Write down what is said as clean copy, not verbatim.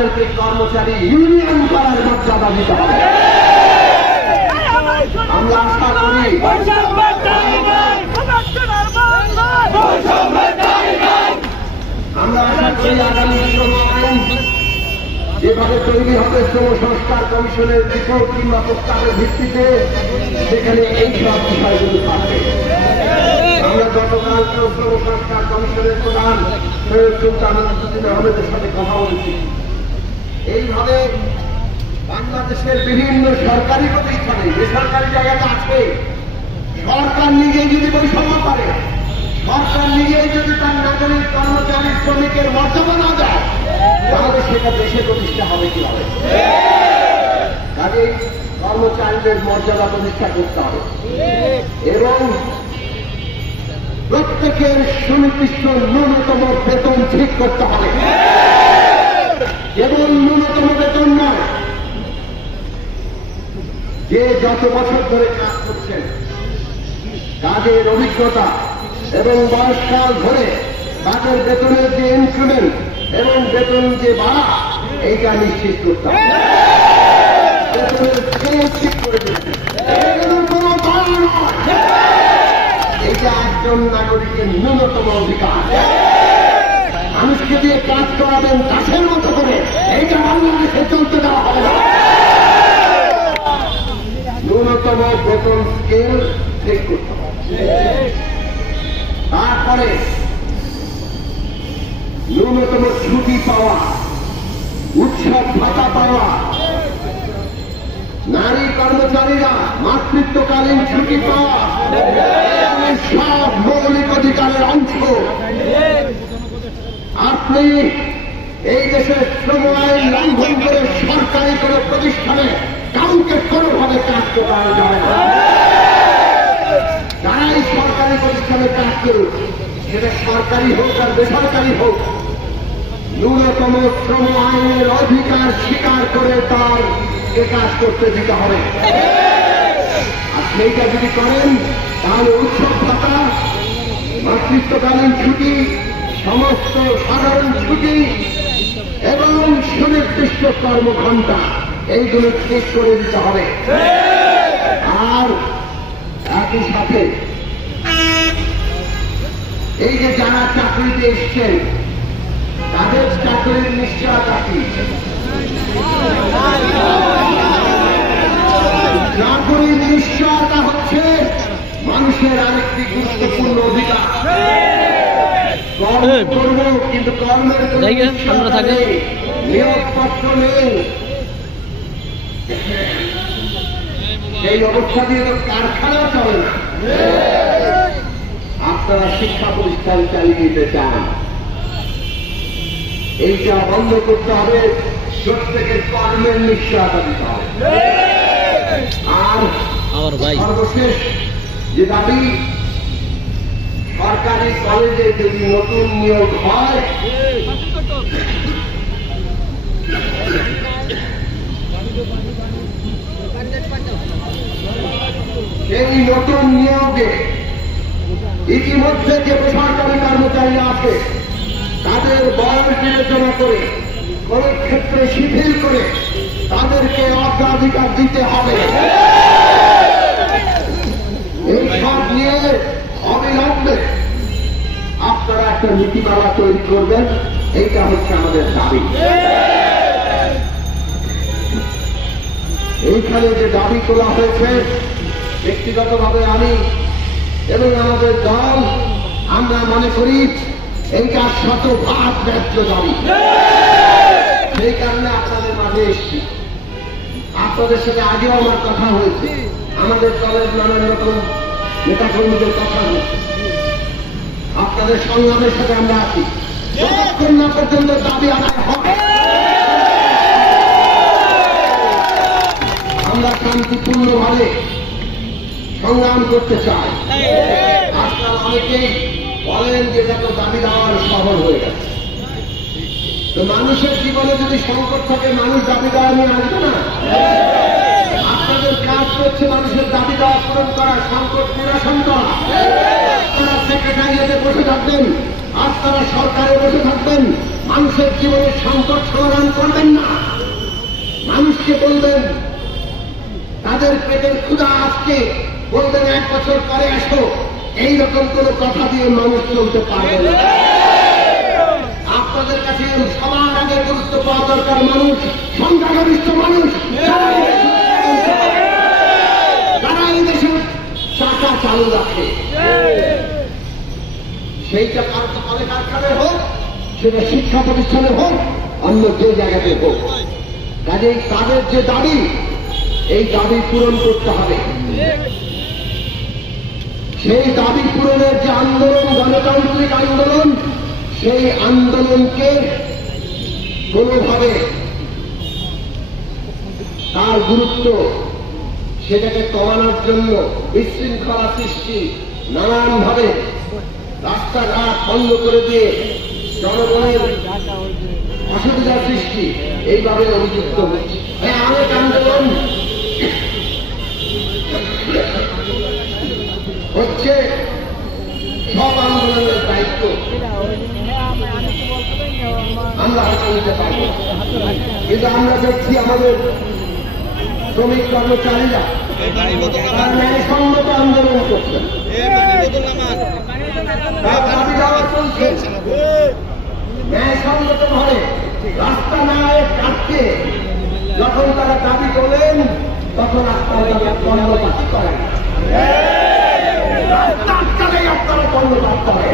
তাদেরকে কর্মচারী ইউনিয়ন করার মর্যাদা দিতে হবে। আমরা আশা করি আগামী শ্রম আইন যেভাবে তৈরি হবে শ্রম সংস্কার কমিশনের রিপোর্ট কিংবা প্রস্তাবের ভিত্তিতে সেখানে এই সব বিষয়গুলি থাকবে। আমরা গতকাল শ্রম সংস্কার কমিশনের প্রধান সৈয়দ সুলতান আহমেদের সাথে কথা বলেছি। এইভাবে বাংলাদেশের বিভিন্ন সরকারি প্রতিষ্ঠানে বেসরকারি জায়গাতে আছে, সরকার নিজেই যদি বৈষম্য করে, সরকার নিজেই যদি তার নাগরিক কর্মচারী শ্রমিকের মর্যাদা না দেয়, তাহলে সেটা দেশে প্রতিষ্ঠা হবে কিভাবে? কাজেই কর্মচারীদের মর্যাদা প্রতিষ্ঠা করতে হবে এবং প্রত্যেকের সুনির্দিষ্ট ন্যূনতম বেতন ঠিক করতে হবে। কেবল ন্যূনতম বেতন নয়, যে যত বছর ধরে কাজ করছেন কাজের অভিজ্ঞতা এবং বয়সকাল ধরে তাদের বেতনের যে ইনক্রিমেন্ট এবং বেতন যে বাড়া এইটা নিশ্চিত করতে হবে। বেতনের স্কেল ঠিক করে দিচ্ছে, কোনো বাড়া নয়, এইটা একজন নাগরিকের ন্যূনতম অধিকার। মানুষকে দিয়ে কাজ করাবেন দাসের মতো করে, এইটা বাংলাদেশে চলতে দেওয়া হবে না। ন্যূনতম বেতন স্কেল ঠিক করতে হবে। তারপরে ন্যূনতম ছুটি পাওয়া, উৎসব ভাতা পাওয়া, নারী কর্মচারীরা মাতৃত্বকালীন ছুটি পাওয়া, সব মৌলিক অধিকারের অংশ। আপনি এই দেশের শ্রম আইন লঙ্ঘন করে সরকারি কোন প্রতিষ্ঠানে কাউকে কোনোভাবে কাজ করা যাবে না। যারাই সরকারি প্রতিষ্ঠানে কাজ করুক, সেটা সরকারি হোক আর বেসরকারি হোক, ন্যূনতম শ্রম আইনের অধিকার স্বীকার করে তার কাজ করতে দিতে হবে। আর সেইটা যদি করেন তাহলে উৎসব ভাতা, মাতৃত্বকালীন ছুটি, সমস্ত সাধারণ ছুটি এবং সুনির্দিষ্ট কর্মঘণ্টা এইগুলো ঠিক করে দিতে হবে। আর একই সাথে এই যে যারা চাকরিতে এসছেন তাদের চাকরির নিশ্চয়তা কি? চাকরির নিশ্চয়তা হচ্ছে মানুষের আরেকটি গুরুত্বপূর্ণ অধিকার। কর্ম করব কিন্তু কর্মের নিয়োগপত্র নেই, সেই অবস্থা দিয়ে তো কারখানা চলে না। আপনারা শিক্ষা প্রতিষ্ঠান চালিয়ে নিতে চান, এইটা বন্ধ করতে হবে, প্রত্যেকের কর্মের নিশ্চয়তা দিতে হবে। আর সর্বশেষ যে দাবি, সরকারি কলেজে যদি নতুন নিয়োগ হয় সেই নতুন নিয়োগে ইতিমধ্যে যে বেসরকারি কর্মচারীরা আছে তাদের বয়স বিবেচনা করে কোন ক্ষেত্রে শিথিল করে তাদেরকে অগ্রাধিকার দিতে হবে। এই সব নিয়ে অবিলম্বে আপনারা একটা নীতিমালা তৈরি করবেন, এইটা হচ্ছে আমাদের দাবি। এইখানে যে দাবি তোলা হয়েছে, ব্যক্তিগতভাবে আমি এবং আমাদের দল আমরা মনে করি এইটা 100% ন্যায্য দাবি। সেই কারণে আপনাদের মাঝে এসছি। আপনাদের সাথে আগেও আমার কথা হয়েছে, আমাদের দলের নানান রকম নেতাকর্মীদের কথা হয়েছে। আপনাদের সংগ্রামের সাথে আমরা আছি, যতক্ষণ না পর্যন্ত দাবি আদায় হবে আমরা শান্তিপূর্ণভাবে সংগ্রাম করতে চাই। আজকাল অনেকেই বলেন যে এটা তো দাবি দেওয়ার শহর হয়ে গেছে। তো মানুষের জীবনে যদি সংকট থাকে, মানুষ দাবি দেওয়া নিয়ে আসবে না। আপনাদের কাজ করছে মানুষের দাবি দেওয়া পূরণ করা, সংকট নিরসন করা। আপনারা সেক্রেটারিয়েটে বসে থাকবেন, আপনারা সরকারে বসে থাকবেন, মানুষের জীবনে সংকট সমাধান করবেন না, মানুষকে বলবেন তাদের পেটের ক্ষুধা আজকে, বলবেন 1 বছর পরে আসো, এইরকম কোন কথা দিয়ে মানুষ চলতে পারবে না। আপনাদের কাছে সবার আগে গুরুত্ব পাওয়া দরকার মানুষ, সংখ্যাগরিষ্ঠ মানুষ, যারা এই দেশের চাকা চালু রাখে। সেইটা কলে কারখানায় হোক, সেটা শিক্ষা প্রতিষ্ঠানে হোক, অন্য যে জায়গাতে হোক, কাজেই তাদের যে দাবি, এই দাবি পূরণ করতে হবে। সেই দাবি পূরণের যে আন্দোলন, গণতান্ত্রিক আন্দোলন, সেই আন্দোলনকে কোনোভাবে তার গুরুত্ব সেটাকে কমানোর জন্য বিশৃঙ্খলা সৃষ্টি, নানানভাবে রাস্তাঘাট বন্ধ করে দিয়ে জনগণের অসুবিধা সৃষ্টি, এইভাবে অভিযুক্ত হচ্ছে। অনেক আন্দোলন হচ্ছে, সব আন্দোলনের দায়িত্ব আমরা হয়তো নিতে পারব, কিন্তু আমরা দেখছি আমাদের শ্রমিক কর্মচারীরা ন্যায়সঙ্গত আন্দোলন করছেন, দাবি দেওয়া চলছে ন্যায়সঙ্গত ভাবে। রাস্তা না কাটছে, যখন তারা দাবি তোলেন তখন আপনারা কর্মপাত করেন, রাস্তার কালেই আপনারা কর্মপাত করেন।